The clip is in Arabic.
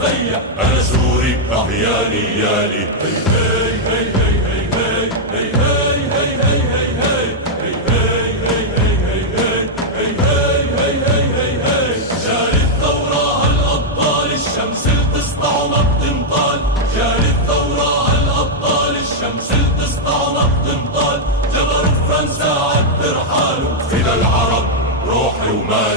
فيا أنا سوري يالي يالي. هي هي هي هي هي هي هي هي. جاري الثورة هالأبطال الشمس اللي تسطع وما بتنطال. جاري الثورة هالأبطال الشمس اللي تسطع وما بتنطال. جبروا فرنسا عالترحال وفدا العرب روحي ومالي.